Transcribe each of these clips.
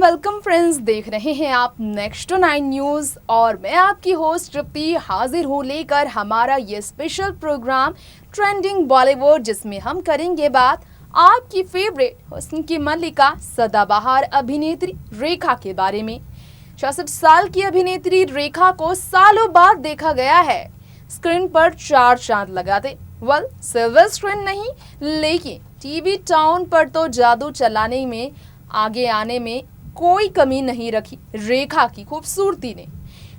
Welcome friends, देख रहे हैं आप नेक्स्ट टू 9 न्यूज़ और मैं आपकी होस्ट तृप्ति हाजिर हूँ लेकर हमारा ये स्पेशल प्रोग्राम ट्रेंडिंग बॉलीवुड, जिसमें हम करेंगे बात आपकी फेवरेट हुस्न की मल्लिका सदाबहार अभिनेत्री रेखा के बारे में। 66 साल की अभिनेत्री रेखा को सालों बाद देखा गया है स्क्रीन पर 4 चांद लगाते। सिल्वर स्क्रीन नहीं, लेकिन टीवी टाउन पर तो जादू चलाने में आगे आने में कोई कमी नहीं रखी रेखा की खूबसूरती ने।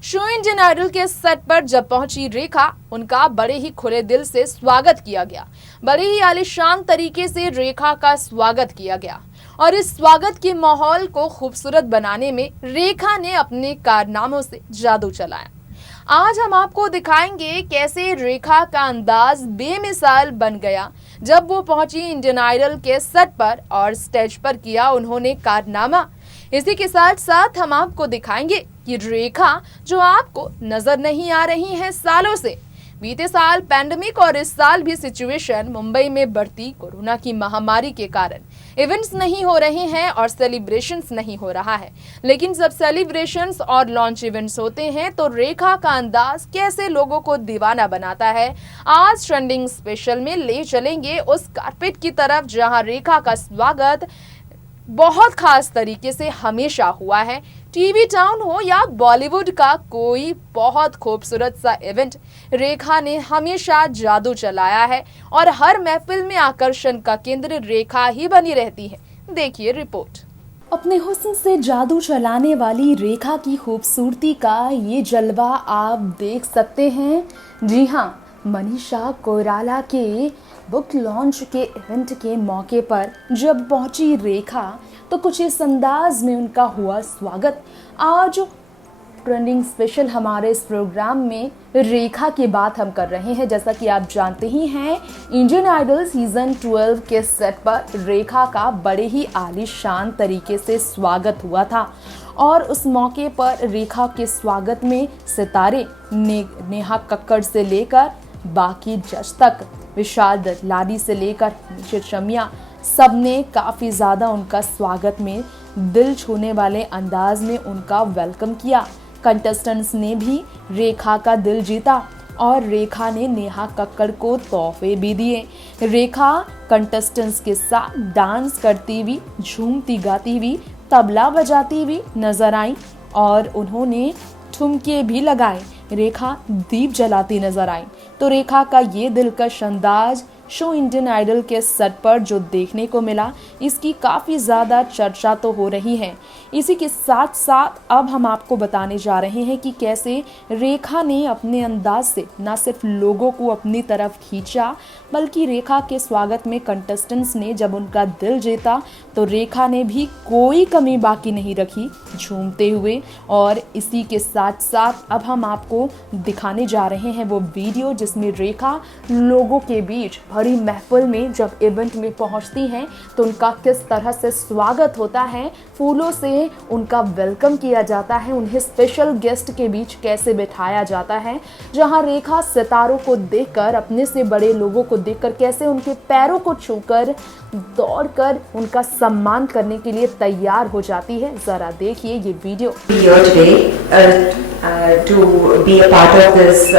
शो इंडियन आइडल के सेट पर जब पहुंची रेखा, उनका बड़े ही खुले दिल से स्वागत किया गया। बड़े ही आलीशान तरीके से रेखा का स्वागत किया गया और इस स्वागत के माहौल को खूबसूरत बनाने में रेखा ने अपने कारनामों से जादू चलाया। आज हम आपको दिखाएंगे कैसे रेखा का अंदाज बेमिसाल बन गया जब वो पहुंची इंडियन आइडल के सेट पर और स्टेज पर किया उन्होंने कारनामा। इसी के साथ साथ हम आपको दिखाएंगे कि रेखा जो आपको नजर नहीं आ रही है सालों से, बीते साल पैंडेमिक और इस साल भी सिचुएशन मुंबई में बढ़ती कोरोना की महामारी के कारण इवेंट्स नहीं हो रहे हैं और सेलिब्रेशंस नहीं हो रहा है। लेकिन जब सेलिब्रेशंस और लॉन्च इवेंट्स होते हैं तो रेखा का अंदाज कैसे लोगों को दीवाना बनाता है, आज ट्रेंडिंग स्पेशल में ले चलेंगे उस कारपेट की तरफ जहां रेखा का स्वागत बहुत खास तरीके से हमेशा हुआ है। टीवी टाउन हो या बॉलीवुड का कोई बहुत खूबसूरत सा इवेंट, रेखा ने हमेशा जादू चलाया है और हर महफिल में आकर्षण का केंद्र रेखा ही बनी रहती है। देखिए रिपोर्ट। अपने हुस्न से जादू चलाने वाली रेखा की खूबसूरती का ये जलवा आप देख सकते हैं। जी हाँ, मनीषा कोइराला के बुक लॉन्च के इवेंट के मौके पर जब पहुंची रेखा तो कुछ इस अंदाज में उनका हुआ स्वागत। आज ट्रेंडिंग स्पेशल हमारे इस प्रोग्राम में रेखा की बात हम कर रहे हैं। जैसा कि आप जानते ही हैं, इंडियन आइडल सीजन 12 के सेट पर रेखा का बड़े ही आलीशान तरीके से स्वागत हुआ था और उस मौके पर रेखा के स्वागत में सितारे नेहा कक्कड़ से लेकर बाकी जज तक, विशाल दलाली से लेकर निशित शमिया, सबने काफ़ी ज़्यादा उनका स्वागत में दिल छूने वाले अंदाज में उनका वेलकम किया। कंटेस्टेंट्स ने भी रेखा का दिल जीता और रेखा ने नेहा कक्कड़ को तोहफे भी दिए। रेखा कंटेस्टेंट्स के साथ डांस करती हुई, झूमती गाती हुई, तबला बजाती हुई नजर आई और उन्होंने ठुमके भी लगाए। रेखा दीप जलाती नजर आई। तो रेखा का ये दिलकश अंदाज शो इंडियन आइडल के सेट पर जो देखने को मिला, इसकी काफ़ी ज़्यादा चर्चा तो हो रही है। इसी के साथ साथ अब हम आपको बताने जा रहे हैं कि कैसे रेखा ने अपने अंदाज से न सिर्फ लोगों को अपनी तरफ खींचा, बल्कि रेखा के स्वागत में कंटेस्टेंट्स ने जब उनका दिल जीता तो रेखा ने भी कोई कमी बाकी नहीं रखी झूमते हुए। और इसी के साथ साथ अब हम आपको दिखाने जा रहे हैं वो वीडियो जिसमें रेखा लोगों के बीच भरी महफिल में जब इवेंट में पहुंचती हैं तो उनका किस तरह से स्वागत होता है, फूलों से उनका वेलकम किया जाता है, उन्हें स्पेशल गेस्ट के बीच कैसे बिठाया जाता है, जहां रेखा सितारों को देखकर, अपने से बड़े लोगों को देखकर कैसे उनके पैरों को छूकर दौड़कर उनका सम्मान करने के लिए तैयार हो जाती है। जरा देखिए ये video. Here today to be a part of this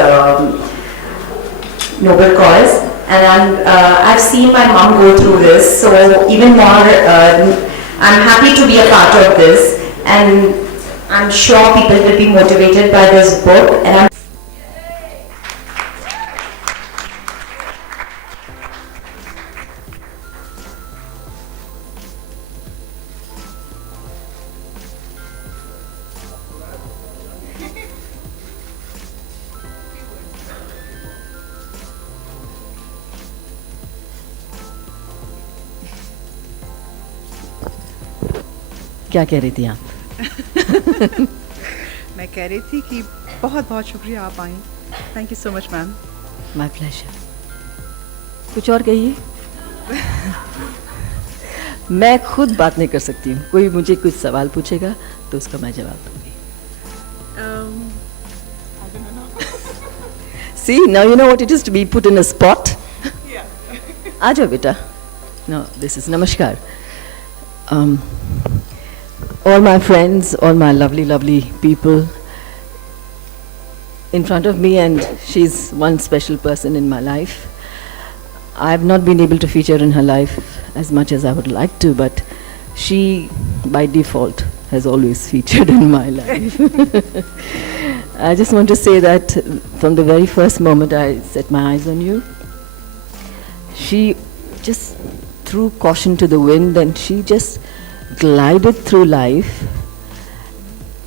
noble cause, and I've seen my mom go through this, so even more I'm happy to be a part of this, and I'm sure people will be motivated by this book, and I'm क्या कह रही थी आप? मैं कह रही थी कि बहुत बहुत शुक्रिया आप आई। Thank you so much ma'am. My pleasure. कुछ और कहिए। मैं खुद बात नहीं कर सकती हूँ, कोई मुझे कुछ सवाल पूछेगा तो उसका मैं जवाब दूंगी। See, now you know what it is to be put in a spot. आ जाओ बेटा। No, this is नमस्कार। all my friends, all my lovely, lovely people in front of me, and she's one special person in my life. I've not been able to feature in her life as much as I would like to, but she, by default, has always featured in my life. I just want to say that from the very first moment I set my eyes on you, she just threw caution to the wind and she just glided through life,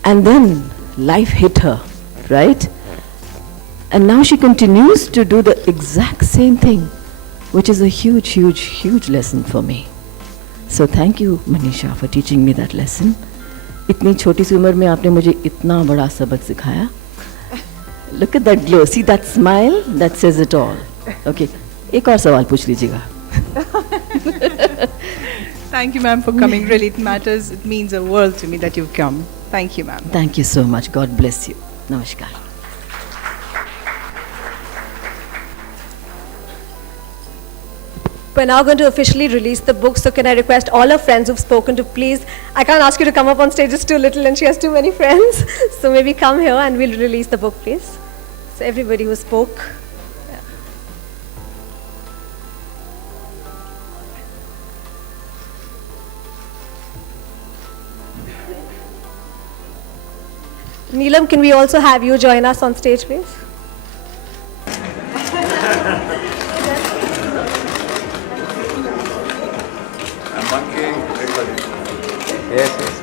and then life hit her, right? And now she continues to do the exact same thing, which is a huge, huge, huge lesson for me. So thank you, Manisha, for teaching me that lesson. इतनी छोटी सी उम्र में आपने मुझे इतना बड़ा सबक सिखाया. Look at that glow, see that smile, that says it all. Okay, एक और सवाल पूछ लीजिएगा. Thank you, ma'am, for coming. Really, it matters. It means a world to me that you've come. Thank you, ma'am. Thank you so much. God bless you. Namaskar. We're now going to officially release the book, so can I request all our friends who've spoken to please, I can't ask you to come up on stage, it's too little and she has too many friends. So maybe come here and we'll release the book, please. So everybody who spoke. Neelam, can we also have you join us on stage, please? Yes, yes.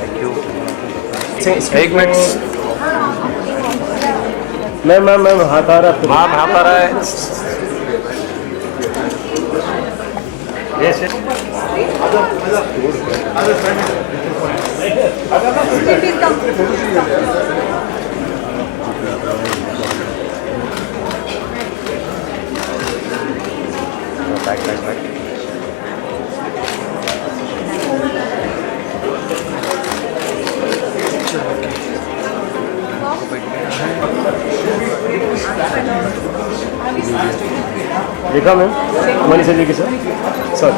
Thank you. एक minute. Ma'am हाथ आ रहा है. Ma'am हाथ आ रहा है. Yes, yes. Back. देखा ma'am, Manisha ji के साथ. Sir,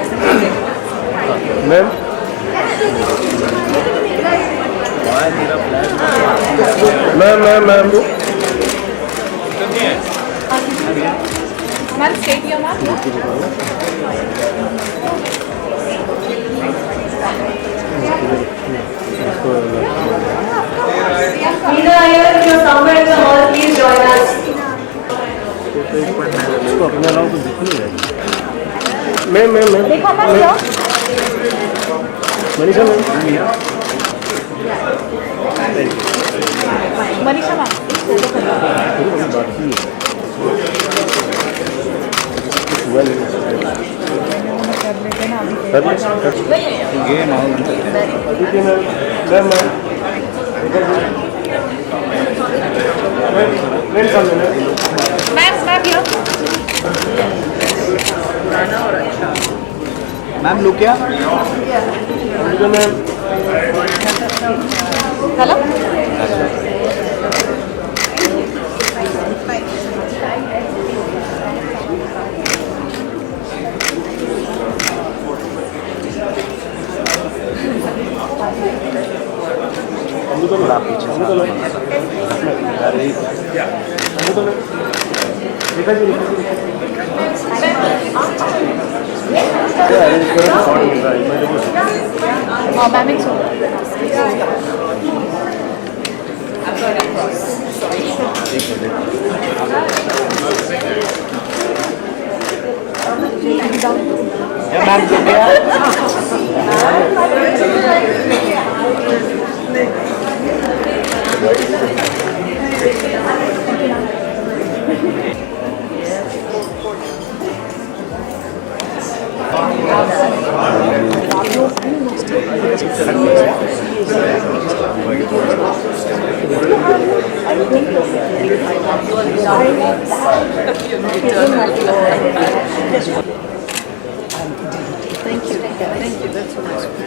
ma'am. Ma'am. Meena Iyer, if you're somewhere in the hall, please join us. इसको अपने अलावा तो दिख नहीं रहा. Ma'am. Manisha ma'am. Ma'am look क्या?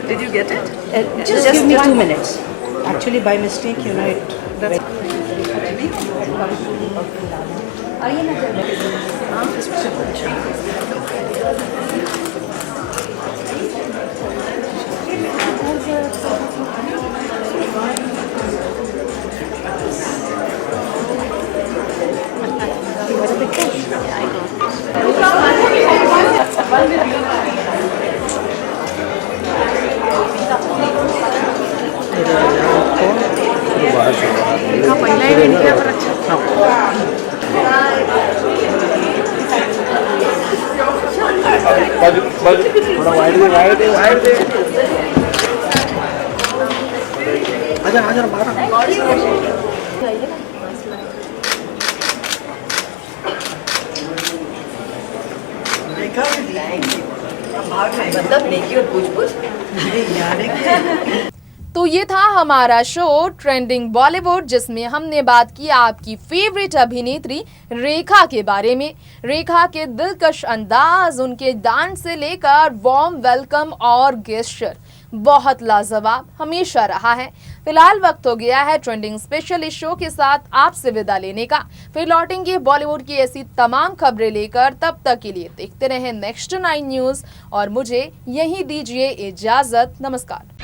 Did you get it? Just give me 2 minutes. Actually, by mistake, it. थोड़ा वाइड दे wide दे wide दे आजा आजा मारा मतलब नेकी और पूछ-पूछ तो ये था हमारा शो ट्रेंडिंग बॉलीवुड, जिसमें हमने बात की आपकी फेवरेट अभिनेत्री रेखा के बारे में। रेखा के दिलकश अंदाज, उनके डांस से लेकर वार्म वेलकम और गेस्चर बहुत लाजवाब हमेशा रहा है। फिलहाल वक्त हो गया है ट्रेंडिंग स्पेशल इस शो के साथ आपसे विदा लेने का। फिर लौटेंगे बॉलीवुड की ऐसी तमाम खबरें लेकर। तब तक के लिए देखते रहें नेक्स्ट 9 न्यूज और मुझे यहीं दीजिए इजाजत। नमस्कार।